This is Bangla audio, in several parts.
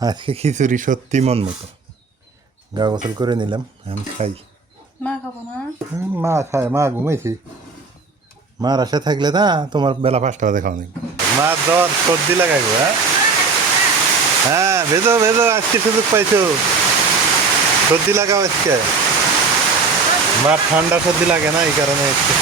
আজকে খিচুড়ি সত্যি মন মতো। গা গোসল করে নিলাম আমি খাই। মা খাব না? মা খায় মা ঘুমাইছি। মার আশা থাকলে না তোমার বেলা পাঁচটা বাজে খাওয়া নেই মা জ্বর সর্দি লাগাইব হ্যাঁ? হ্যাঁ ভেজো ভেজো আজকে সুযোগ পাইছো। সর্দি লাগাও আজকে। মা ঠান্ডা সর্দি লাগে না এই কারণে আজকে।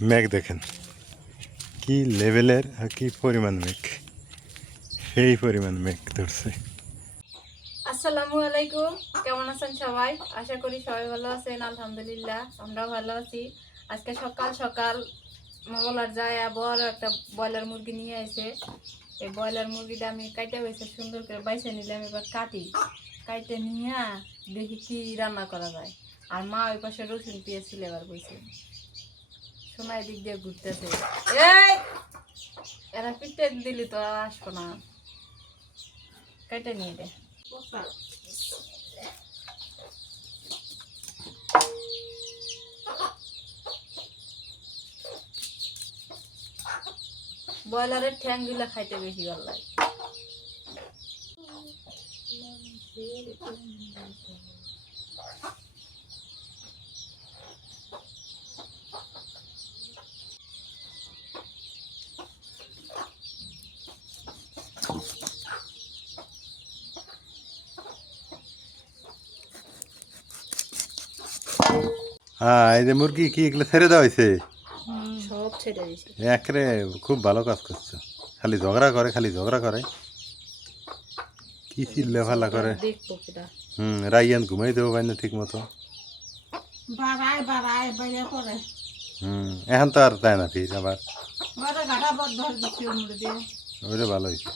মেঘ দেখেন কি লেভেলের আর কি পরিমাণ মেঘ। সেই পরিমাণ মেঘ ধরছে। আসসালামু আলাইকুম, কেমন আছেন সবাই? আশা করি সবাই ভালো আছেন, আলহামদুলিল্লাহ, আমরাও ভালো আছি। আজকে সকাল সকাল মঙ্গলার যায় বড় একটা ব্রয়লার মুরগি নিয়ে আসে এই ব্রয়লার মুরগিটা আমি কাইটে হয়েছে সুন্দর করে বাইছে নিলাম, এবার কাটি। কাইটে নিয়ে দেখি কি রান্না করা যায়। আর মা ওই পাশে রসুন, পেঁয়াজ ছিল এবার বইছে। সোনাই দিক দিয়ে ঘুরতেছে। এরা পিঠে দিলি তো আসব না। কাইটে নিয়ে দে। ব্রয়লারের ঠ্যাংগুলো খাইতে বেশি ভালো লাগে। হ্যাঁ এই যে মুরগি কি এগুলো ছেড়ে দেওয়া হয়েছে? সব ছেড়ে দিছি একরে খুব ভালো কাজ করছ। খালি ঝগড়া করে খালি ঝগড়া করে। কি চিল্লে ফালা করে হুম রাইয়ান ঘুমাই দেবো পাই না ঠিক মতো। বাড়ায় বাড়ায় বাইরে করে হুম এখন তো আর তাই না ফির আবার। ওইটা ভালো হয়েছে।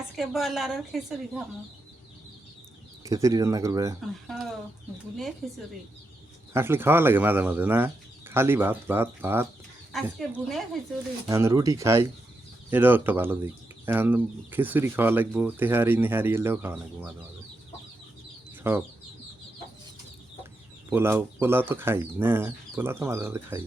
আজকে ব্রয়লারের খিচুড়ি খাব। খিচুড়ি রান্না করবে? হ্যাঁ খিচুড়ি। আসলে খাওয়া লাগে মাঝে মাঝে না? খালি ভাত ভাত ভাত। আজকে বুনে খিচুড়ি। এখন রুটি খাই এটাও একটা ভালো দিক। এখন খিচুড়ি খাওয়া লাগবো তেহারি নেহারি এলেও খাওয়া লাগবো মাঝে মাঝে। সব। পোলাও পোলাও তো খাই না? পোলাও তো মাঝে মাঝে খাই।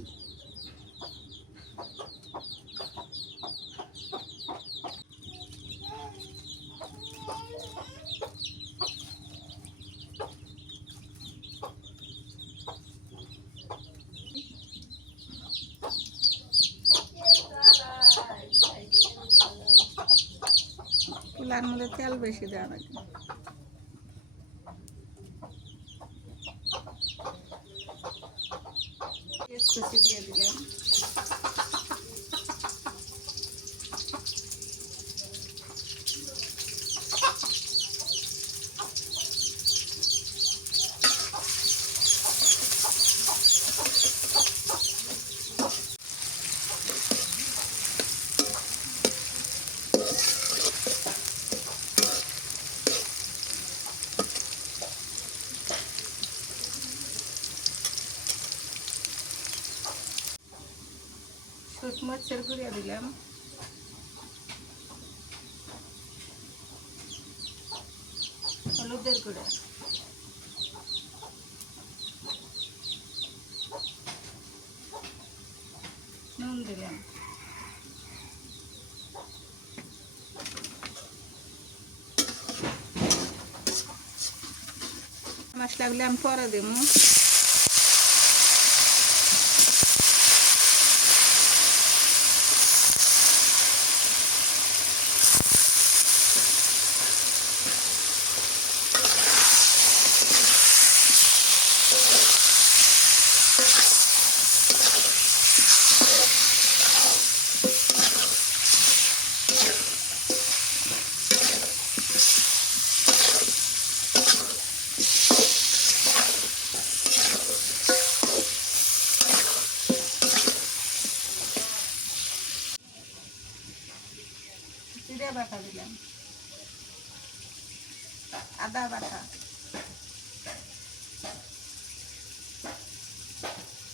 মধ্যে তেল বেশি দেওয়া লাগে পেঁয়াজ কুচি দিয়ে দিলাম গুঁড়িয়ে দিলাম। হলুদের গুঁড়া। নুন দিলাম। মশলাগুলো আমি পরে দেবো। বাটা দিলাম। আদা বাটা।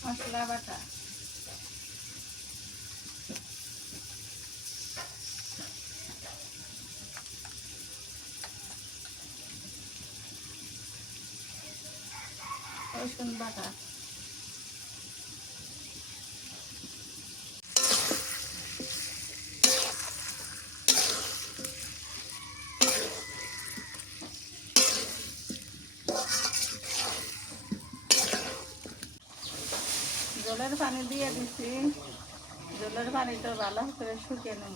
মশলা বাটা। রসুন বাটা। জলের পানি দিয়ে দিছি। জলের পানি তো ভালো করে শুকিয়ে নেব।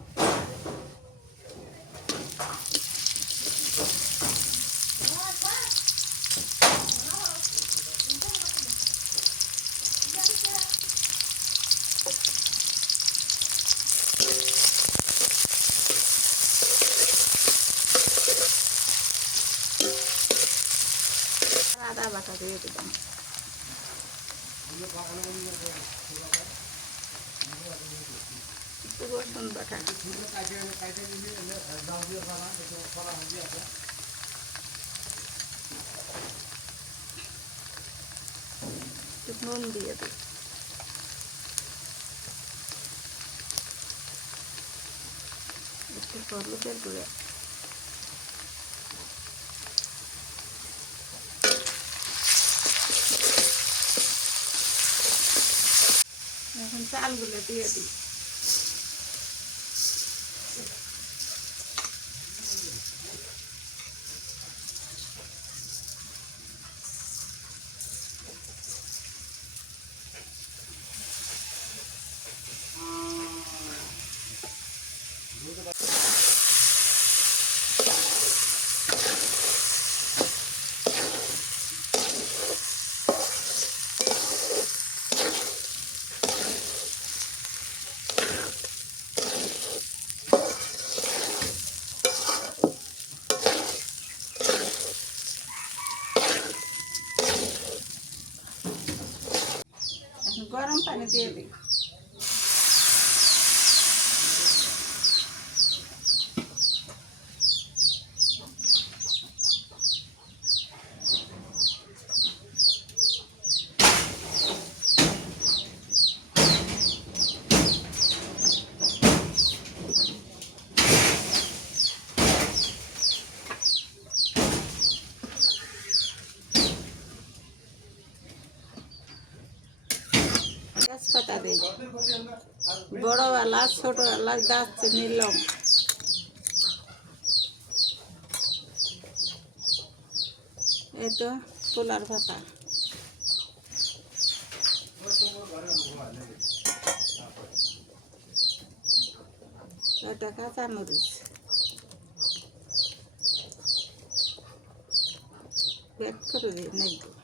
আদা বাটা দিয়ে দিলাম। একটু রসুন বাটা। নুন দিয়ে দিই। একটু হলুদের গুঁড়ো। এখন চালগুলো দিয়ে দিই। এখন গরম পানি দিয়ে তেজপাতা দিই বড় এলাচ ছোট এলাচ দারচিনি লং এই তো পোলার পাতা এটা কাঁচা মরিচ। প্যাক করে দিই নাকি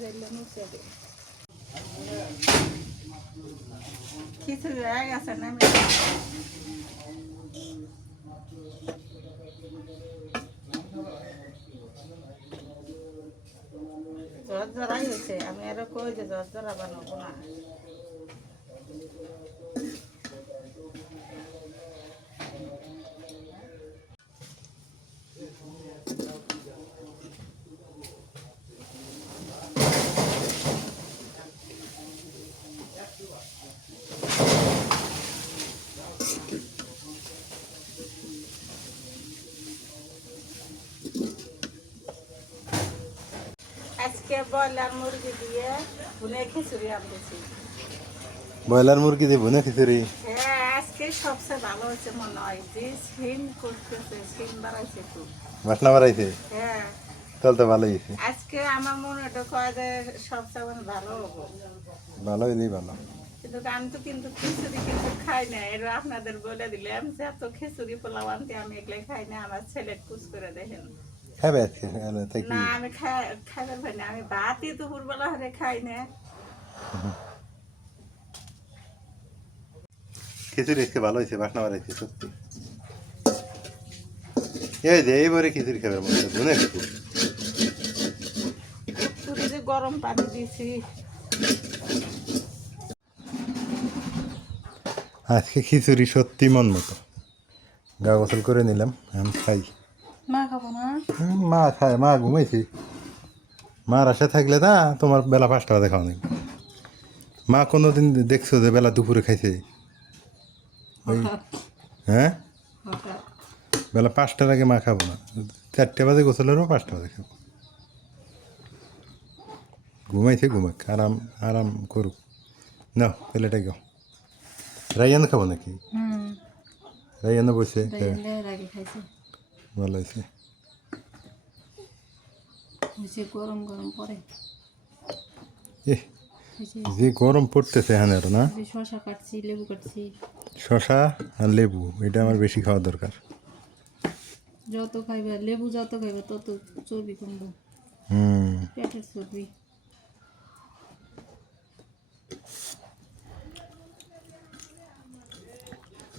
যাইলে দে খিচুড়ি হয়ে গেছে না জ্বর জ্বরাই হয়েছে। আমি আরও কই যে জ্বর জ্বরা বানাবো না আজকে ব্রয়লার মুরগি দিয়ে ভুনে খিচুড়ি আনতেছি। ব্রয়লার মুরগি দিয়ে বুনে খিচুড়ি? হ্যাঁ আজকে সবচেয়ে ভালো হচ্ছে মনে হয়। যে সিম করতেছে সিম বাড়াইছে খুব বাসনা বাড়াইছে? হ্যাঁ। তাহলে তো ভালোই হয়েছে। আজকে আমার মনে হয় কয় যে সবচেয়ে মানে ভালো হব। ভালো কিন্তু আমি তো কিন্তু খিচুড়ি কিন্তু খাই না। এটা আপনাদের বলে দিলাম যে এত খিচুড়ি পোলাও আনতে আমি এগুলো খাই না। আমার ছেলে কুচ করে দেখেন। খাবে আজকে? তাই কি? না আমি খাই খাইবার পাই না। আমি ভাতই দুপুরবেলা হলে খাই না। খিচুড়ি আজকে ভালো হয়েছে বাসনা বাড়াইছে সত্যি। এই যে এইবারে খিচুড়ি খাবে মনে হয় যে গরম পানি দিয়েছি। আজকে খিচুড়ি সত্যি মন মতো। গা গোসল করে নিলাম আমি খাই। মা খাব না। মা খায় মা ঘুমাইছি মার আশা থাকলে না তোমার বেলা পাঁচটা বাজে খাওয়া নেই। মা কোনো দিন দেখছ যে বেলা দুপুরে খাইছে? ওই হ্যাঁ? বেলা পাঁচটার আগে মা খাব না। চারটে বাজে গোসলেরও পাঁচটা বাজে খাব। ঘুমাইছে ঘুমাক আরাম আরাম করুক। না ছেলেটা গো রাইয়ান খাব নাকি? রাইয়ান বসে খাইছে। ভালো হয়েছে গরম গরম পরে যে গরম পড়তেছে হ্যাঁ না? শসা কাটছি লেবু কাটছি। শশা আর লেবু এটা আমার বেশি খাওয়া দরকার। যত খাইবে লেবু যত খাইবে তত চর্বি কমবে। হুম। পেটের চর্বি।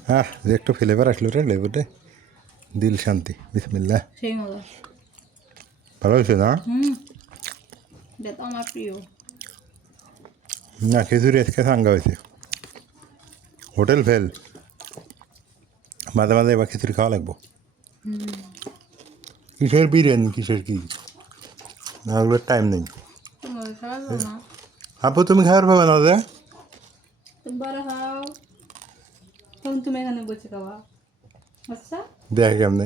আহ যে একটু ফ্লেভার আসলো রে লেবুতে। দিল শান্তি। বিসমিল্লাহ। সেই মজা ভালো হয়েছে না? এটা আমার প্রিয়। না খিচুড়ি আজকে সাঙ্গা হয়েছে। Hotel fail. মাঝে মাঝে এবার খিচুড়ি খাওয়া লাগবো। কিসের বিরিয়ানি কিসের কি? না ওগুলোর টাইম নেই। আপু তুমি খাবার পাবে না যে তুমি বড় খাও তুমি এখানে বসে খাওয়া আচ্ছা। দেখ কেমন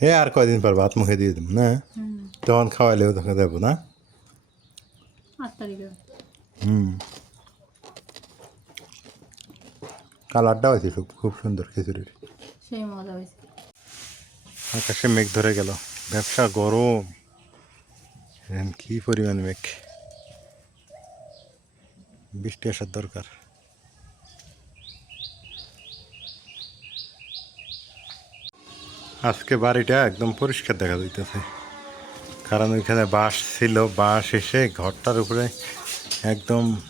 এ আর কয়দিন পর ভাত মুখে দিয়ে দেবো না? তখন খাওয়াইলেও তোকে দেবো না। হুম। কালারটা হয়েছে খুব খুব সুন্দর খিচুড়ির। আকাশে মেঘ ধরে গেল। ব্যবসা গরম। কি পরিমাণ মেঘ? বৃষ্টি আসার দরকার। আজকে বাড়িটা একদম পরিষ্কার দেখা যাইতেছে। কারণ ওইখানে বাঁশ ছিল, বাঁশ এসে ঘরটার উপরে একদম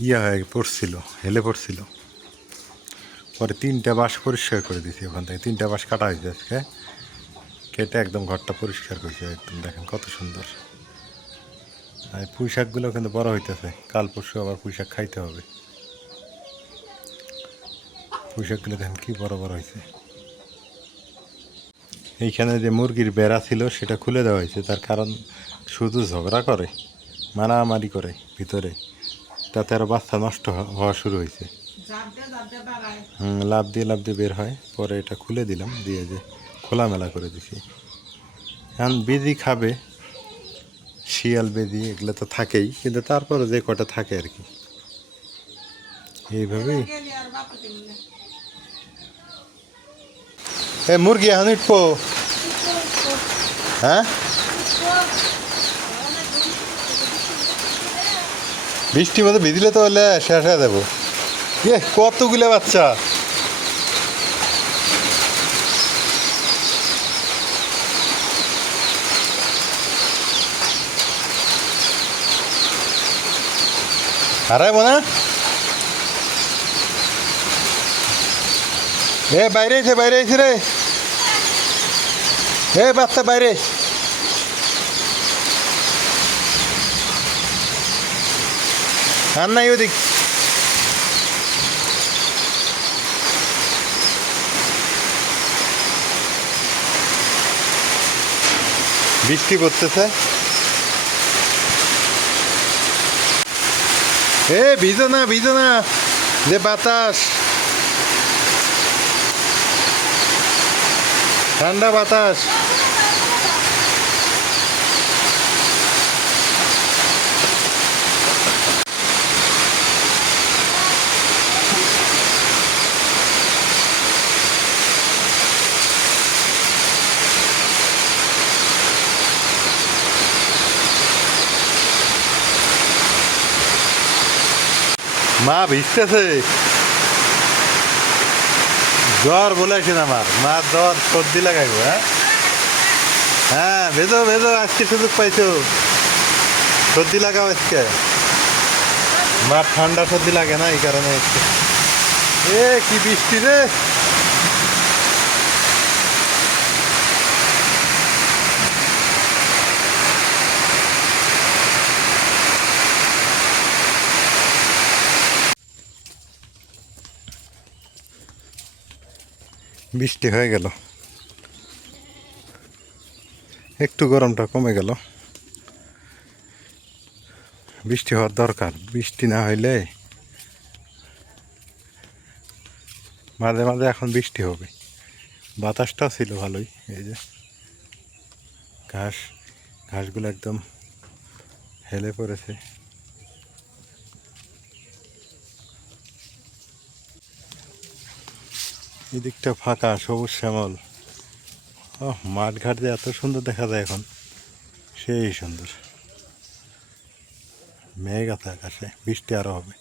ইয়া হয়ে পড়ছিল, হেলে পড়ছিল। পরে তিনটা বাঁশ পরিষ্কার করে দিয়েছি ওখান থেকে। তিনটা বাঁশ কাটা হয়েছে আজকে। কেটে একদম ঘরটা পরিষ্কার করেছে, একদম দেখেন কত সুন্দর। আর পুঁই শাকগুলো কিন্তু বড় হইতেছে। কাল পরশু আবার পুঁই শাক খাইতে হবে। পুঁই শাকগুলো দেখেন কি বড় বড় হয়েছে এইখানে যে মুরগির বেড়া ছিল, সেটা খুলে দেওয়া হয়েছে তার কারণ শুধু ঝগড়া করে, মারামারি করে ভিতরে। তাতে আরও বাচ্চা নষ্ট হওয়া শুরু হয়েছে হুম লাভ দিয়ে লাভ দিয়ে বের হয়। পরে এটা খুলে দিলাম, দিয়ে যে খোলামেলা করে দিছি। এখন বিজি খাবে শিয়াল বেদি, এগুলো তো থাকেই, কিন্তু তারপরে যে কটা থাকে আর কি। এইভাবেই। এ, মুরগি এখন ইটপো হ্যাঁ? বৃষ্টির মধ্যে ভিজিলে তো হলে শেষ হয়ে যাব। কতগুলো বাচ্চা? হারাইব না? এ, বাইরে এসে বাইরে এসে রে। এ, বাচ্চা, বাইরে। আর নাই ওদিক। বৃষ্টি পড়তেছে। এ ভিজো না ভিজো না যে বাতাস। ঠান্ডা বাতাস। মা ভিজতেছে। জ্বর বলে বলেছেন আমার মা জ্বর সর্দি লাগাইব হ্যাঁ? হ্যাঁ ভেজো ভেজো, আজকে সুযোগ পাইছো। সর্দি লাগাও আজকে। মা ঠান্ডা সর্দি লাগে না এই কারণে এ, কি বৃষ্টি রে! বৃষ্টি হয়ে গেল। একটু গরমটা কমে গেল। বৃষ্টি হওয়ার দরকার। বৃষ্টি না হইলে মাঝে মাঝে এখন বৃষ্টি হবে। বাতাসটাও ছিল ভালোই, এই যে। ঘাস, ঘাসগুলো একদম হেলে পড়েছে। এদিকটা ফাঁকা, সবুজ শ্যামল। মাঠ ঘাট যে এত সুন্দর দেখা যায় এখন, সেই সুন্দর। মেঘ আছে আকাশে, বৃষ্টি আরও হবে।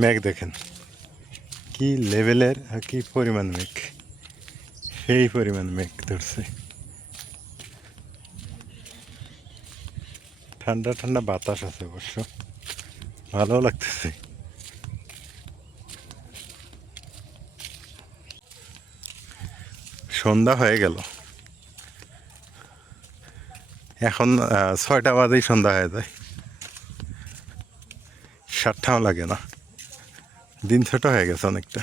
মেঘ দেখেন, কি লেভেলের আর কি পরিমাণ মেঘ। সেই পরিমাণ মেঘ ধরছে। ঠান্ডা ঠান্ডা বাতাস আছে অবশ্য। ভালো লাগতেছে। সন্ধ্যা হয়ে গেল। এখন ছয়টা বাজেই সন্ধ্যা হয়ে যায়। সাতটাও লাগে না। দিন ছোট হয়ে গেছে অনেকটা।